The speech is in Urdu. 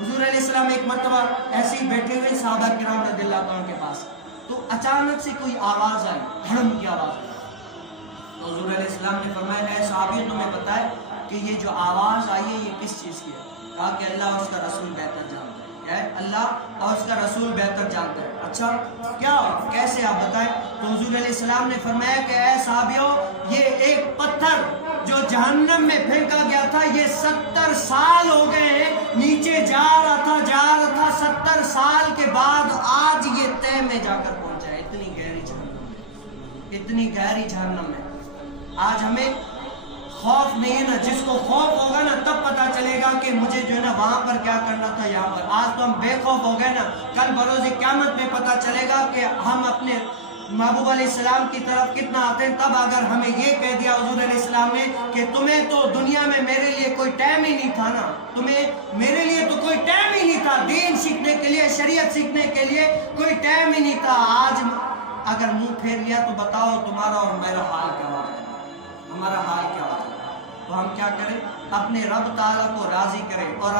حضور علیہ السلام ایک مرتبہ ایسے ہی بیٹھے ہوئے صحابہ کرام رضی اللہ عنہ کے پاس، تو اچانک سے کوئی آواز آئی، دھڑم کی آواز آئی۔ تو حضور علیہ السلام نے فرمایا اے صحابی تمہیں بتائے کہ یہ جو آواز آئی ہے یہ کس چیز کی ہے؟ کہا کہ اللہ اور اس کا رسول بہتر جانتا ہے۔ کیا ہے؟ اللہ اور اس کا رسول بہتر جانتا ہے۔ اچھا کیا کیسے آپ بتائیں؟ تو حضور علیہ السلام نے فرمایا کہ اے صحابیوں یہ ایک پتھر جو جہنم میں پھینکا گیا تھا یہ 70 سال ہو گئے ہیں، نیچے جا رہا تھا 70 سال کے بعد آج یہ تہ میں جا کر پہنچا ہے۔ اتنی گہری جہنم ہے، اتنی گہری جہنم ہے۔ آج ہمیں خوف نہیں ہے نا، جس کو خوف ہوگا نا تب پتا چلے گا کہ مجھے جو ہے نا وہاں پر کیا کرنا تھا یہاں پر۔ آج تو ہم بے خوف ہو گئے نا، کل بروز قیامت میں پتا چلے گا کہ ہم اپنے محبوب علیہ السلام کی طرف کتنا آتے ہیں۔ تب اگر ہمیں یہ کہہ دیا حضور علیہ السلام نے کہ تمہیں تو دنیا میں میرے لیے کوئی ٹائم ہی نہیں تھا نا، تمہیں میرے لیے تو کوئی ٹائم ہی نہیں تھا، دین سیکھنے کے لیے، شریعت سیکھنے کے لیے کوئی ٹائم ہی نہیں تھا، آج اگر منہ پھیر لیا تو بتاؤ تمہارا اور میرا حال کیا ہوگا، ہمارا حال کیا ہوگا۔ تو ہم کیا کریں؟ اپنے رب تعالیٰ کو راضی کریں اور